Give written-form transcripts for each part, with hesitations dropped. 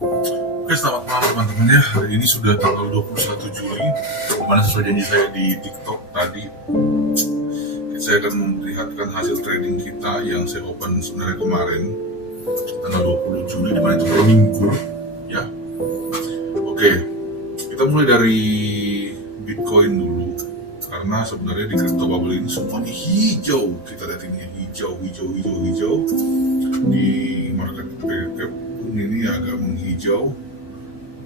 Oke, selamat malam teman-teman ya. Hari ini sudah tanggal 21 Juli, dimana sesuai janji saya di TikTok tadi, saya akan memperlihatkan hasil trading kita yang saya open sebenarnya kemarin, tanggal 20 Juli, dimana itu per minggu ya. Oke, kita mulai dari Bitcoin dulu, karena sebenarnya di crypto bubble ini semuanya hijau. Kita lihat ini hijau. Di market cap pun ini agak menghijau.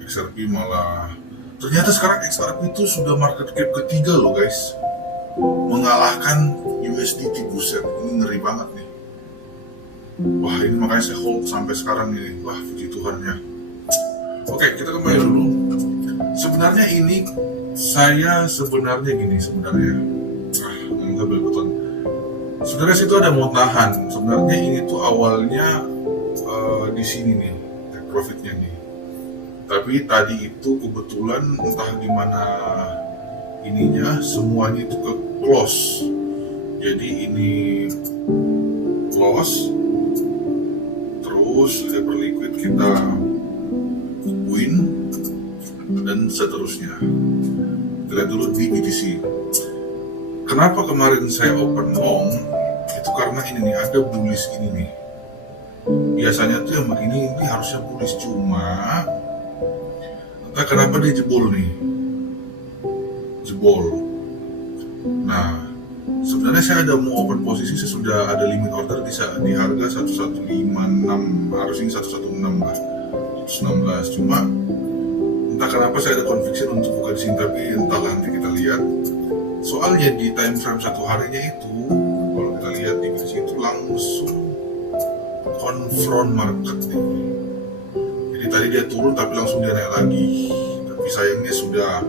XRP malah ternyata sekarang XRP itu sudah market cap ketiga loh guys, mengalahkan USDT. Buset, ini ngeri banget nih. Wah, ini makanya saya hold sampai sekarang ini. Wah, puji Tuhan ya. Oke, kita kembali dulu. Sebenarnya ini saya gini sebenarnya. Ngambil beton. Sebenarnya situ ada mau tahan. Sebenarnya ini tuh awalnya di sini nih, take profitnya nih. Tapi tadi itu kebetulan entah gimana ininya, semuanya itu ke close. Jadi ini close, terus lever liquid kita win, dan seterusnya. Kita lihat dulu di BTC. Kenapa kemarin saya open long? Itu karena ini nih, ada bullish ini nih. Biasanya tuh yang begini ini harusnya bullish, cuma entah kenapa dia jebol. Nah, sebenarnya saya ada mau open posisi, saya sudah ada limit order di harga 1156, harusnya 116 lah, 116. Cuma entah kenapa saya ada conviction untuk buka di sini, tapi entah nanti kita lihat. Soalnya di time frame satu harinya itu, kalau kita lihat di situ langsung confront market nih. Jadi tadi dia turun tapi langsung dia naik lagi. Tapi sayangnya sudah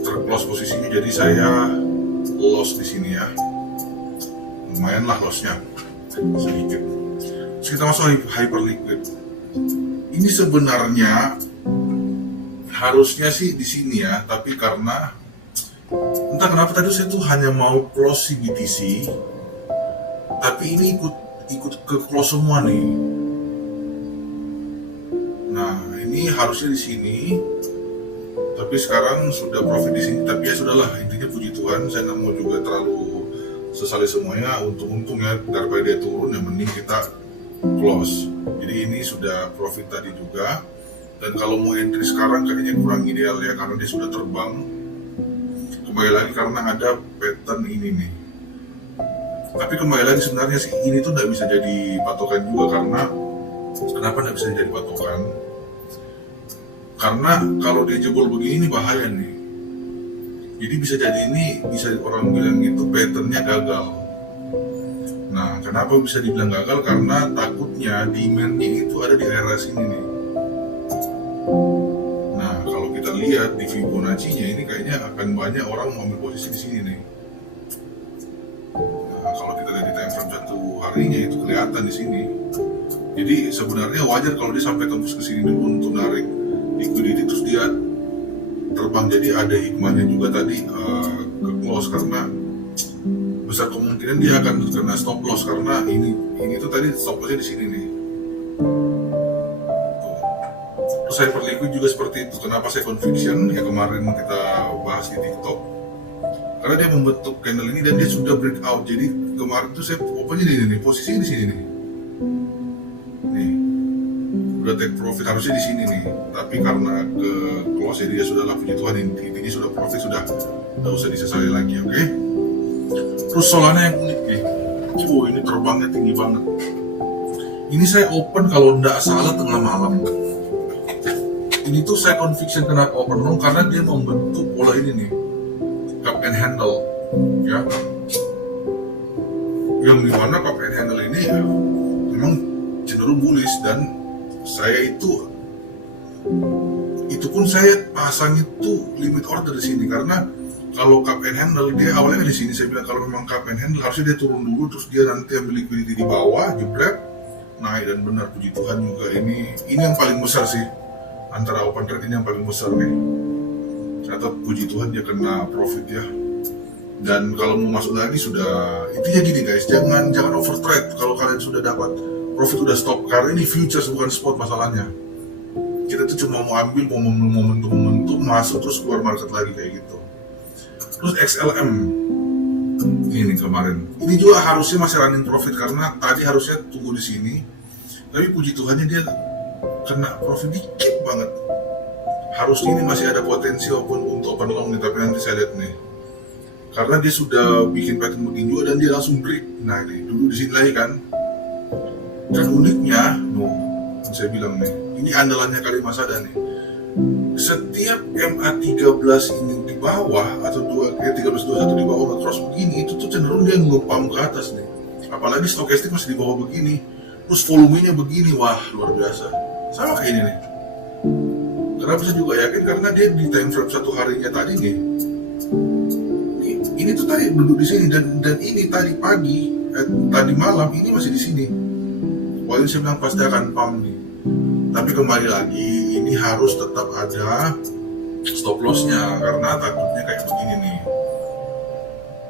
terclose posisinya, jadi saya loss di sini ya. Lumayan lah lossnya, sedikit. Terus kita masuk hyper liquid. Ini sebenarnya harusnya sih di sini ya, tapi karena entah kenapa tadi saya tuh hanya mau close BTC, tapi ini ikut ke close semua nih. Nah, ini harusnya di sini, tapi sekarang sudah profit di sini. Tapi ya sudahlah, intinya puji Tuhan, saya nggak mau juga terlalu sesali semuanya. Untung-untung ya, daripada dia turun, yang mending kita close. Jadi ini sudah profit tadi juga. Dan kalau mau entry sekarang kayaknya kurang ideal ya, karena dia sudah terbang. Kembali lagi karena ada pattern ini nih. Tapi kembali lagi sebenarnya sih ini tuh nggak bisa jadi patokan juga. Karena kenapa nggak bisa jadi patokan? Karena kalau dia jebol begini bahaya nih. Jadi bisa jadi ini, bisa orang bilang itu patternnya gagal. Nah, kenapa bisa dibilang gagal? Karena takutnya demand-nya itu ada di area sini nih. Nah, kalau kita lihat di Fibonacci-nya ini kayaknya akan banyak orang mengambil posisi di sini nih. Nah, kalau kita lihat di time frame satu harinya itu kelihatan di sini. Jadi sebenarnya wajar kalau dia sampai tembus ke sini dulu untuk narik liquidity, terus dia terbang. Jadi ada hikmahnya juga tadi ke close, karena besar kemungkinan dia akan kena stop loss, karena ini tuh tadi stop lossnya di sini nih. Terus saya perliquid juga seperti itu. Kenapa saya conviction ya, kemarin kita bahas di TikTok, karena dia membentuk candle ini dan dia sudah breakout. Jadi kemarin tuh saya opennya di sini, posisinya di sini nih. Udah take profit harusnya di sini nih, tapi karena ke close jadi ya sudahlah, puji Tuhan, intinya sudah profit, sudah nggak usah disesali lagi. Oke? Terus Solana yang unik nih, ini terbangnya tinggi banget. Ini saya open kalau nggak salah tengah malam. Ini tuh saya conviction kenapa open long, karena dia membentuk pola ini nih, cup and handle ya, yang dimana cup and handle ini ya memang cenderung bullish. Dan saya itu pun saya pasang itu limit order di sini, karena kalau cup and handle dia awalnya di sini, saya bilang kalau memang cup and handle harusnya dia turun dulu, terus dia nanti ambil liquidity di bawah, jebret naik. Dan benar, puji Tuhan juga ini yang paling besar sih, antara open trade ini yang paling besar nih. Ternyata puji Tuhan dia kena profit ya. Dan kalau mau masuk lagi sudah, intinya gini guys, jangan over trade. Kalau kalian sudah dapat profit udah stop, karena ini futures bukan spot masalahnya. Kita tuh cuma mau ambil momentum masuk terus keluar market lagi kayak gitu. Terus XLM ini kemarin, ini juga harusnya masih running profit karena tadi harusnya tunggu di sini, tapi puji Tuhannya dia kena profit dikit banget. Harusnya ini masih ada potensi untuk open long nih, tapi nanti saya lihat nih. Karena dia sudah bikin pattern begini juga dan dia langsung break. Nah ini dulu di sini lagi kan. Dan uniknya, saya bilang nih, ini andalannya Kalimasada nih. Setiap MA13 ini di bawah atau 1321 di bawah terus begini, itu tuh cenderung dia ngepam ke atas nih. Apalagi stokastik masih di bawah begini, terus volumenya begini, wah luar biasa. Sama kayak ini nih. Kenapa saya juga yakin? Karena dia di time frame satu harinya tadi nih. Ini tuh tadi duduk di sini dan ini tadi pagi, tadi malam ini masih di sini. Wah ini saya bilang pasti akan pump nih. Tapi kembali lagi, ini harus tetap ada stop lossnya karena takutnya kayak begini nih.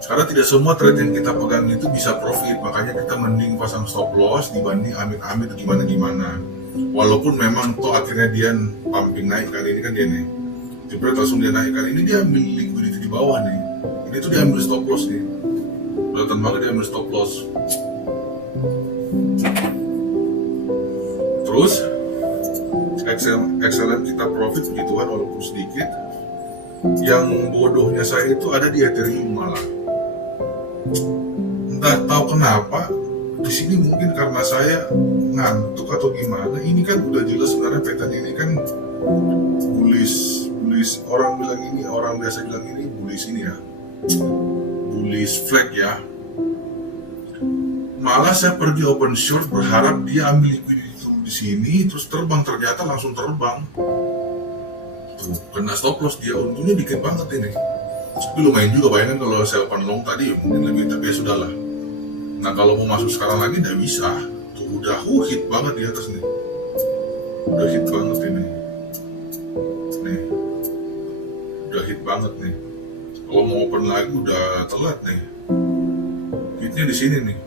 Karena tidak semua trade yang kita pegang itu bisa profit, makanya kita mending pasang stop loss dibanding amit-amit gimana-gimana. Walaupun memang toh akhirnya dia pumping naik kali ini kan dia nih. Jebret langsung dia naik kali ini, dia ambil liquidity di bawah nih. Ini tuh dia ambil stop loss nih. Kelihatan banget dia ambil stop loss. Terus XLM kita profit puji Tuhan walaupun sedikit. Yang bodohnya saya itu ada di Ethereum malah. Entah tahu kenapa di sini mungkin karena saya ngantuk atau gimana. Ini kan udah jelas sebenarnya petanya ini kan bullish orang bilang ini, orang biasa bilang ini bullish ini ya, bullish flag ya. Malah saya pergi open short berharap dia ambil liquidity di sini terus terbang, ternyata langsung terbang. Tuh, kena stop loss dia, untungnya dikit banget ini. Tapi lumayan juga, bayangkan kalau saya open long tadi mungkin lebih, tapi ya sudahlah. Nah kalau mau masuk sekarang lagi tidak bisa. Tuh udah hit banget di atas nih. Udah hit banget ini. Nih. Udah hit banget nih. Kalau mau open lagi udah telat nih. Hitnya di sini nih.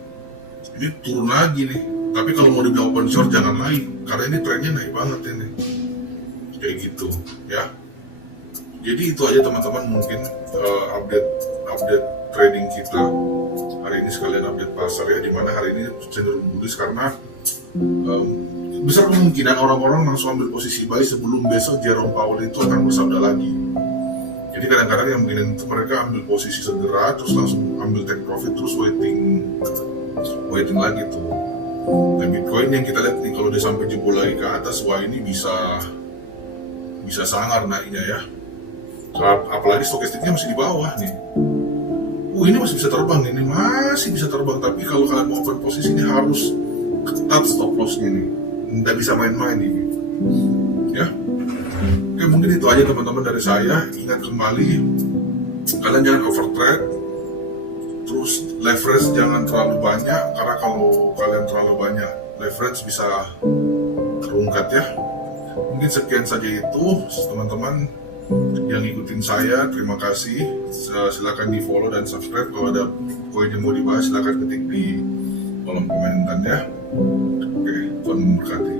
Ini turun lagi nih. Tapi kalau mau dibilang open short jangan naik, karena ini trennya naik banget ini. Kayak gitu ya. Jadi itu aja teman-teman, mungkin update trading kita hari ini, sekalian update pasar ya, dimana hari ini cenderung bullish karena besar kemungkinan orang-orang langsung ambil posisi buy sebelum besok Jerome Powell itu akan bersabda lagi. Jadi kadang-kadang yang begini itu mereka ambil posisi segera terus langsung ambil take profit terus waiting lagi tuh. Dan Bitcoin yang kita lihat nih, kalau dia sampai jebol lagi ke atas, wah ini bisa sangar naiknya ya. Apalagi stokastiknya masih di bawah nih. Ini masih bisa terbang nih, ini masih bisa terbang. Tapi kalau kalian mau open posisi ini harus ketat stop lossnya nih, nggak bisa main-main ini. Ya, oke mungkin itu aja teman-teman dari saya. Ingat kembali, kalian jangan overtrade. Terus leverage jangan terlalu banyak, karena kalau kalian terlalu banyak leverage bisa terungkat ya. Mungkin sekian saja itu teman-teman yang ngikutin saya, terima kasih. Silakan di follow dan subscribe. Kalau ada poin yang mau dibahas silakan ketik di kolom komentar ya. Oke, Tuhan memberkati.